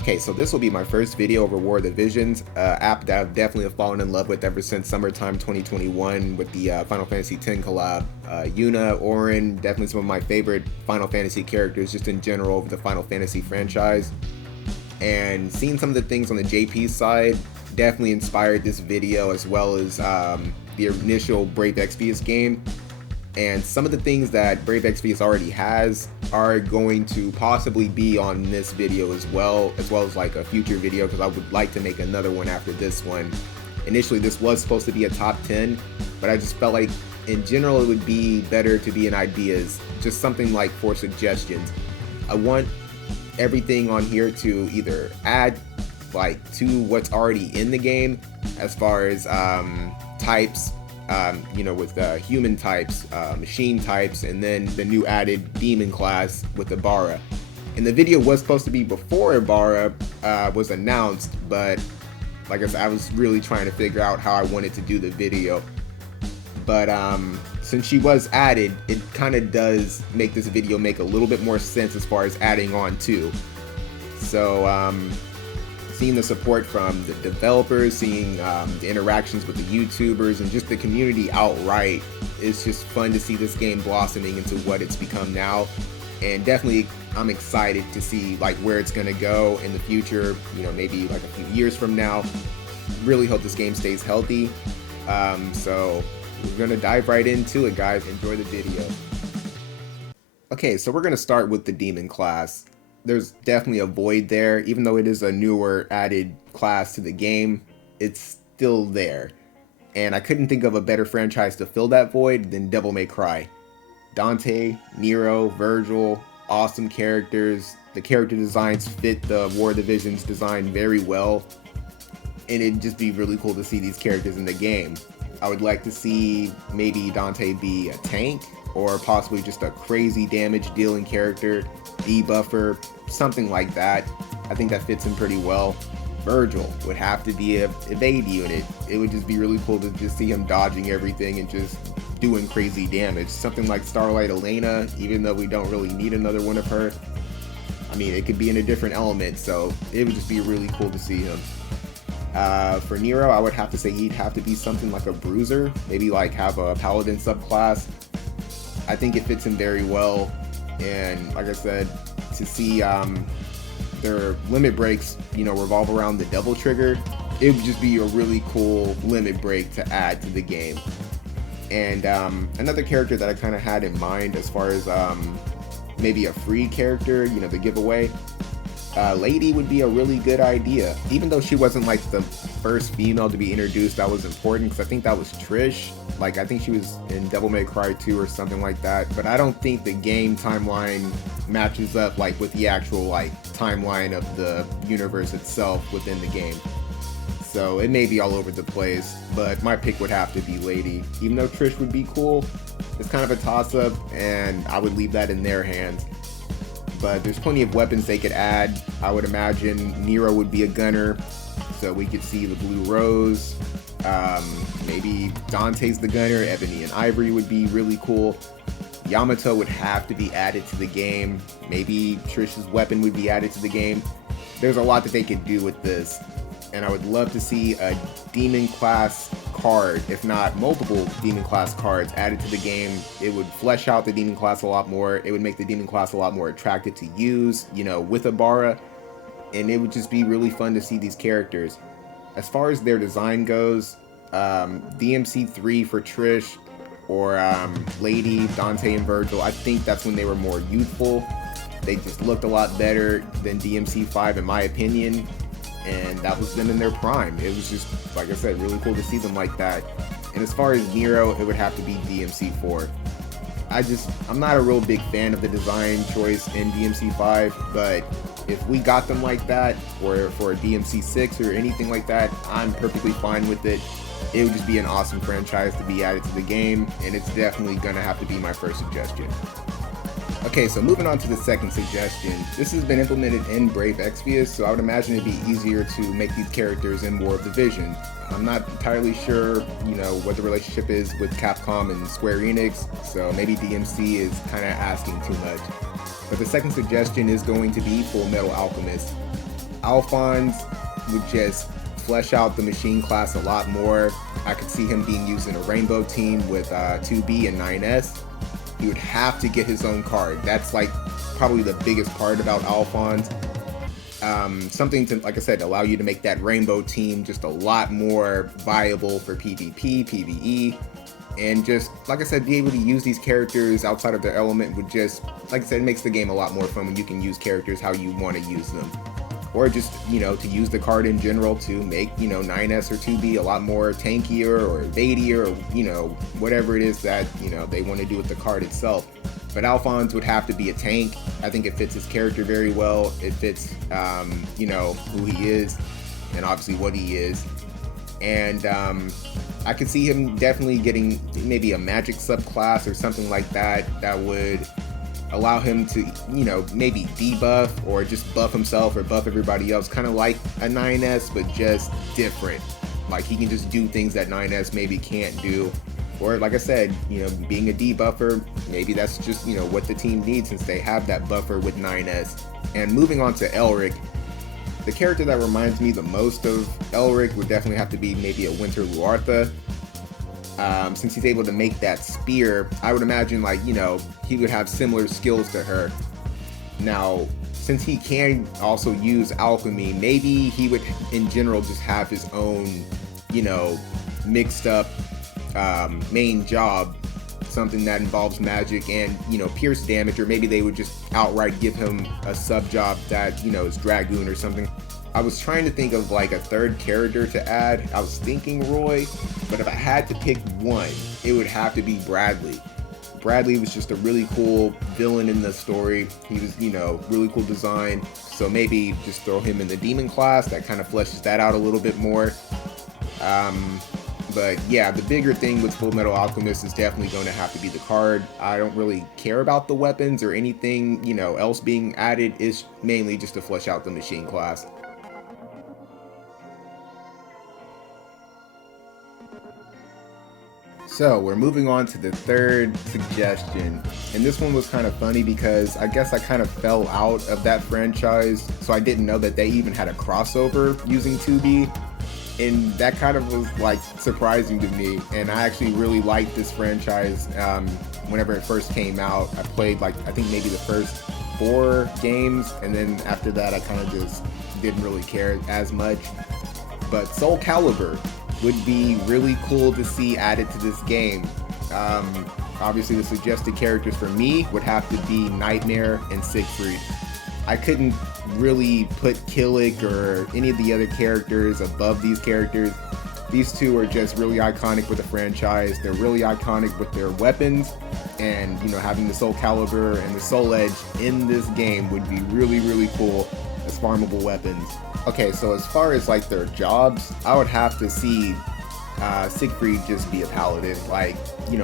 Okay, so this will be my first video over War of the Visions, app that I've definitely fallen in love with ever since summertime 2021 with the Final Fantasy X collab. Yuna, Auron, definitely some of my favorite Final Fantasy characters just in general of the Final Fantasy franchise. And seeing some of the things on the JP side definitely inspired this video, as well as the initial Brave Exvius game. And some of the things that Brave Exvius already has are going to possibly be on this video as well as like a future video, because I would like to make another one after this one. Initially this was supposed to be a top 10, but I just felt like in general it would be better to be in ideas, just something like for suggestions. I want everything on here to either add like to what's already in the game as far as types, with human types, machine types, and then the new added demon class with Ibarra. And the video was supposed to be before Ibarra was announced, but like I said, I was really trying to figure out how I wanted to do the video. But since she was added, it kind of does make this video make a little bit more sense as far as adding on to. So seeing the support from the developers, seeing the interactions with the YouTubers, and just the community outright, it's just fun to see this game blossoming into what it's become now. And definitely I'm excited to see like where it's gonna go in the future, maybe like a few years from now. Really hope this game stays healthy. So we're gonna dive right into it, guys. Enjoy the video. Okay, so we're gonna start with the demon class. There's definitely a void there. Even though it is a newer added class to the game, it's still there. And I couldn't think of a better franchise to fill that void than Devil May Cry. Dante, Nero, Virgil, awesome characters. The character designs fit the War of the Visions design very well. And it'd just be really cool to see these characters in the game. I would like to see maybe Dante be a tank, or possibly just a crazy damage dealing character, debuffer, something like that. I think that fits him pretty well. Virgil would have to be a evade unit. It would just be really cool to just see him dodging everything and just doing crazy damage. Something like Starlight Elena, even though we don't really need another one of her. I mean, it could be in a different element, so it would just be really cool to see him. For Nero, I would have to say he'd have to be something like a bruiser, maybe like have a paladin subclass. I think it fits him very well, and like I said, to see their limit breaks, revolve around the double trigger, it would just be a really cool limit break to add to the game. And another character that I kind of had in mind as far as maybe a free character, the giveaway, Lady would be a really good idea. Even though she wasn't like the first female to be introduced, that was important, because I think that was Trish. Like, I think she was in Devil May Cry 2 or something like that, but I don't think the game timeline matches up like with the actual like timeline of the universe itself within the game. So it may be all over the place, but my pick would have to be Lady. Even though Trish would be cool, it's kind of a toss-up, and I would leave that in their hands. But there's plenty of weapons they could add. I would imagine Nero would be a gunner, so we could see the Blue Rose. Maybe Dante's the gunner. Ebony and Ivory would be really cool. Yamato would have to be added to the game. Maybe Trish's weapon would be added to the game. There's a lot that they could do with this, and I would love to see a demon class card, if not multiple demon class cards, added to the game. It would flesh out the demon class a lot more. It would make the demon class a lot more attractive to use, with Ibarra, and it would just be really fun to see these characters. As far as their design goes, DMC3 for Trish, or Lady, Dante, and Virgil, I think that's when they were more youthful. They just looked a lot better than DMC5 in my opinion, and that was them in their prime. It was just, like I said, really cool to see them like that. And as far as Nero, it would have to be DMC4. I'm not a real big fan of the design choice in DMC5, but if we got them like that, or for a DMC6 or anything like that, I'm perfectly fine with it. It would just be an awesome franchise to be added to the game, and it's definitely gonna have to be my first suggestion. Okay, so moving on to the second suggestion. This has been implemented in Brave Exvius, so I would imagine it'd be easier to make these characters in War of the Vision. I'm not entirely sure, what the relationship is with Capcom and Square Enix, so maybe DMC is kind of asking too much. But the second suggestion is going to be Full Metal Alchemist. Alphonse would just flesh out the machine class a lot more. I could see him being used in a rainbow team with 2B and 9S. He would have to get his own card. That's like probably the biggest part about Alphonse. Something to, like I said, allow you to make that rainbow team just a lot more viable for PvP, PvE, and just, like I said, be able to use these characters outside of their element would just, like I said, it makes the game a lot more fun when you can use characters how you want to use them. Or just, to use the card in general to make, 9S or 2B a lot more tankier or evadier or, whatever it is that, they want to do with the card itself. But Alphonse would have to be a tank. I think it fits his character very well. It fits, who he is and obviously what he is. And I could see him definitely getting maybe a magic subclass or something like that that would allow him to, maybe debuff or just buff himself or buff everybody else, kind of like a 9S, but just different. Like he can just do things that 9S maybe can't do. Or like I said, being a debuffer, maybe that's just, what the team needs since they have that buffer with 9S. And moving on to Elric, the character that reminds me the most of Elric would definitely have to be maybe a Winter Luartha. Since he's able to make that spear, I would imagine he would have similar skills to her. Now, since he can also use alchemy, maybe he would in general just have his own, mixed up main job, something that involves magic and pierce damage, or maybe they would just outright give him a sub job that is Dragoon or something. I was trying to think of like a third character to add. I was thinking Roy, but if I had to pick one, it would have to be Bradley. Bradley was just a really cool villain in the story. He was, really cool design. So maybe just throw him in the demon class. That kind of fleshes that out a little bit more. But yeah, the bigger thing with Full Metal Alchemist is definitely going to have to be the card. I don't really care about the weapons or anything, else being added. Is mainly just to flesh out the machine class. So we're moving on to the third suggestion, and this one was kind of funny because I guess I kind of fell out of that franchise, so I didn't know that they even had a crossover using 2B, and that kind of was like surprising to me. And I actually really liked this franchise whenever it first came out. I played I think maybe the first 4 games, and then after that I kind of just didn't really care as much. But Soul Calibur would be really cool to see added to this game. Obviously the suggested characters for me would have to be Nightmare and Siegfried. I couldn't really put Killick or any of the other characters above these characters. These two are just really iconic with the franchise. They're really iconic with their weapons, and having the Soul Calibur and the Soul Edge in this game would be really, really cool as farmable weapons. Okay, so as far as their jobs, I would have to see Siegfried just be a paladin,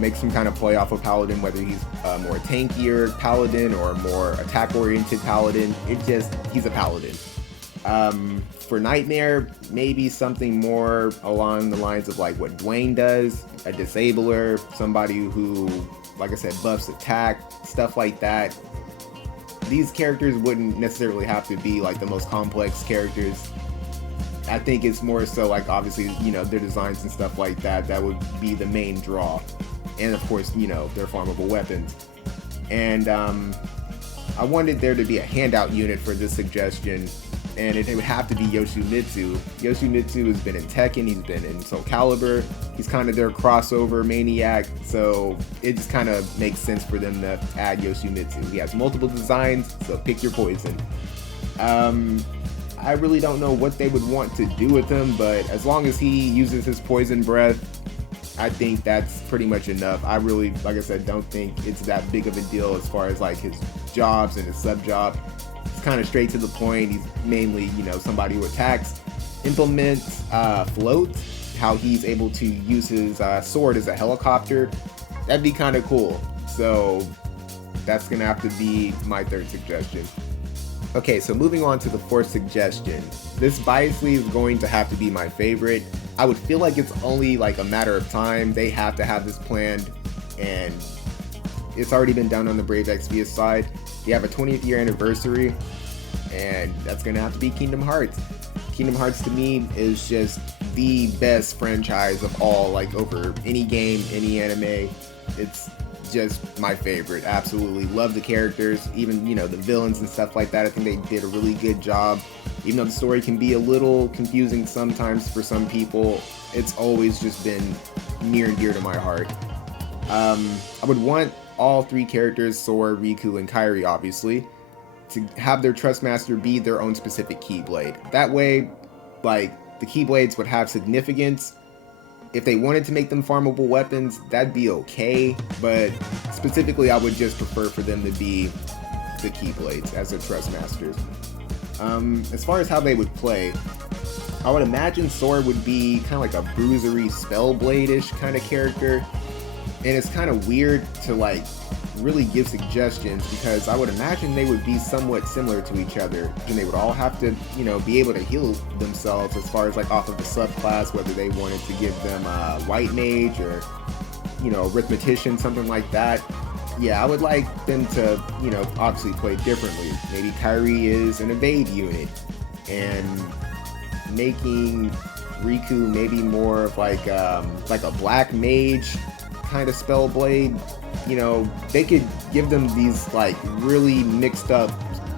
make some kind of play off of paladin, whether he's a more tankier paladin or a more attack oriented paladin. He's a paladin. For Nightmare, maybe something more along the lines of what Dwayne does, a disabler, somebody who, like I said, buffs attack, stuff like that. These characters wouldn't necessarily have to be the most complex characters. I think it's more so obviously, their designs and stuff like that, that would be the main draw. And of course, their farmable weapons. And I wanted there to be a handout unit for this suggestion, and it would have to be Yoshimitsu. Yoshimitsu has been in Tekken, he's been in Soul Calibur, he's kind of their crossover maniac, so it just kind of makes sense for them to add Yoshimitsu. He has multiple designs, so pick your poison. I really don't know what they would want to do with him, but as long as he uses his poison breath, I think that's pretty much enough. I really, like I said, don't think it's that big of a deal as far as his jobs and his sub job. It's kind of straight to the point. He's mainly, somebody who attacks, implements float, how he's able to use his sword as a helicopter. That'd be kind of cool. So that's gonna have to be my third suggestion. Okay, so moving on to the fourth suggestion. This biasly is going to have to be my favorite. I would feel like it's only a matter of time. They have to have this planned, and it's already been done on the Brave Exvius side. They have a 20th year anniversary. and that's gonna have to be Kingdom Hearts. Kingdom Hearts to me is just the best franchise of all, like over any game, any anime. It's just my favorite. Absolutely love the characters, even, you know, the villains and stuff like that. I think they did a really good job. Even though the story can be a little confusing sometimes for some people, it's always just been near and dear to my heart. I would want all three characters, Sora, Riku, and Kairi, obviously, to have their Trustmaster be their own specific Keyblade. That way, like, the Keyblades would have significance. If they wanted to make them farmable weapons, that'd be okay, but specifically I would just prefer for them to be the Keyblades as their Trustmasters. As far as how they would play, I would imagine Sora would be kind of like a bruisery Spellblade-ish kind of character, and it's kind of weird to like really give suggestions because I would imagine they would be somewhat similar to each other, and they would all have to, you know, be able to heal themselves as far as like off of the subclass, whether they wanted to give them a White Mage or, you know, Arithmetician, something like that. Yeah, I would like them to, you know, obviously play differently. Maybe Kairi is an evade unit, and making Riku maybe more of like a Black Mage kind of Spellblade. You know, they could give them these like really mixed up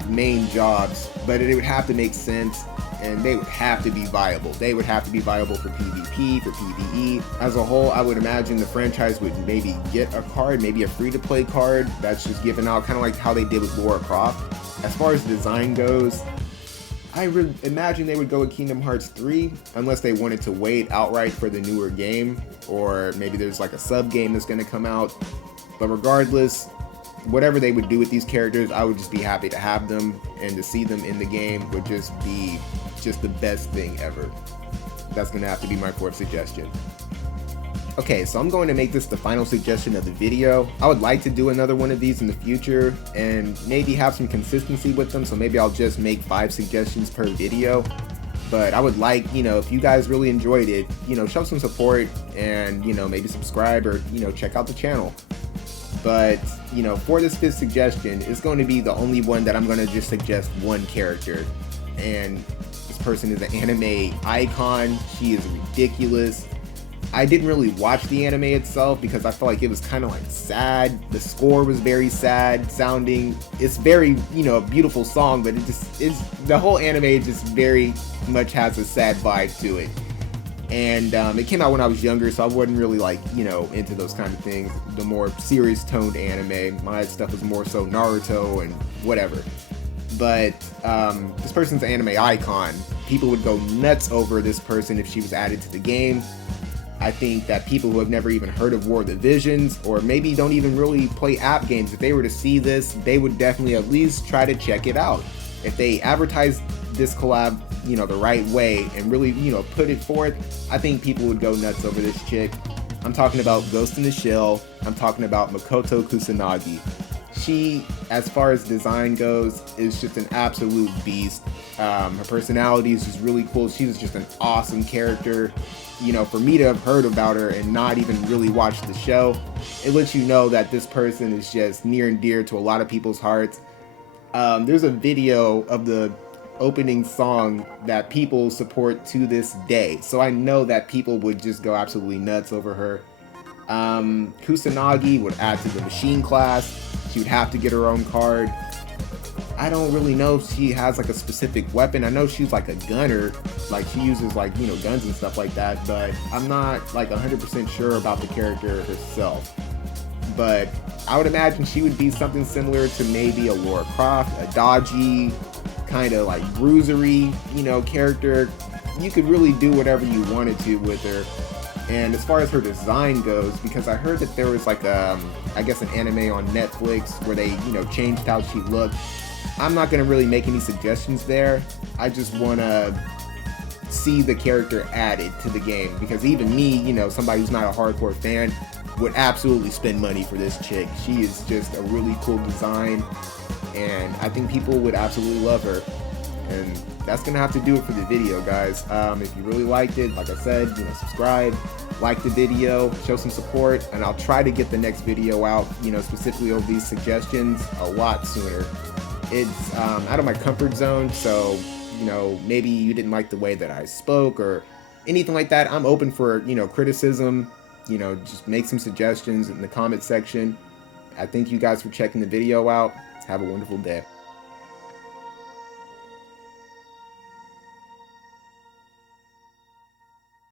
main jobs, but it would have to make sense, and they would have to be viable. They would have to be viable for PvP, for PvE. As a whole, I would imagine the franchise would maybe get a card, maybe a free-to-play card that's just given out, kind of like how they did with Lara Croft. As far as design goes, I would imagine they would go with Kingdom Hearts 3, unless they wanted to wait outright for the newer game, or maybe there's like a sub-game that's going to come out. But regardless, whatever they would do with these characters, I would just be happy to have them, and to see them in the game would just be just the best thing ever. That's going to have to be my fourth suggestion. Okay, so I'm going to make this the final suggestion of the video. I would like to do another one of these in the future and maybe have some consistency with them, so maybe I'll just make 5 suggestions per video. But I would like, you know, if you guys really enjoyed it, you know, show some support and, you know, maybe subscribe or, you know, check out the channel. But, you know, for this 5th suggestion, it's going to be the only one that I'm going to just suggest one character. And this person is an anime icon. She is ridiculous. I didn't really watch the anime itself because I felt like it was kind of like sad. The score was very sad sounding. It's very, you know, a beautiful song, but it just is, the whole anime just very much has a sad vibe to it. And it came out when I was younger, so I wasn't really like, you know, into those kind of things. The more serious toned anime. My stuff was more so Naruto and whatever. But this person's an anime icon. People would go nuts over this person if she was added to the game. I think that people who have never even heard of War of the Visions, or maybe don't even really play app games, if they were to see this, they would definitely at least try to check it out. If they advertise this collab, you know, the right way and really, you know, put it forth, I think people would go nuts over this chick. I'm talking about Ghost in the Shell. I'm talking about Makoto Kusanagi. She, as far as design goes, is just an absolute beast. Her personality is just really cool. She's just an awesome character. You know, for me to have heard about her and not even really watched the show, it lets you know that this person is just near and dear to a lot of people's hearts. There's a video of the opening song that people support to this day, so I know that people would just go absolutely nuts over her. Kusanagi would add to the machine class. She would have to get her own card. I don't really know if she has like a specific weapon. I know she's like a gunner, like she uses like, you know, guns and stuff like that, but I'm not like 100% sure about the character herself. But I would imagine she would be something similar to maybe a Lara Croft, a dodgy, kind of like bruisery, you know, character. You could really do whatever you wanted to with her. And as far as her design goes, because I heard that there was like I guess an anime on Netflix where they, you know, changed how she looked. I'm not going to really make any suggestions there. I just want to see the character added to the game, because even me, you know, somebody who's not a hardcore fan, would absolutely spend money for this chick. She is just a really cool design, and I think people would absolutely love her. And that's gonna have to do it for the video, guys. If you really liked it, like I said, you know, subscribe, like the video, show some support, and I'll try to get the next video out, you know, specifically over these suggestions a lot sooner. It's out of my comfort zone, so, you know, maybe you didn't like the way that I spoke or anything like that. I'm open for, you know, criticism. You know, just make some suggestions in the comment section. I thank you guys for checking the video out. Have a wonderful day.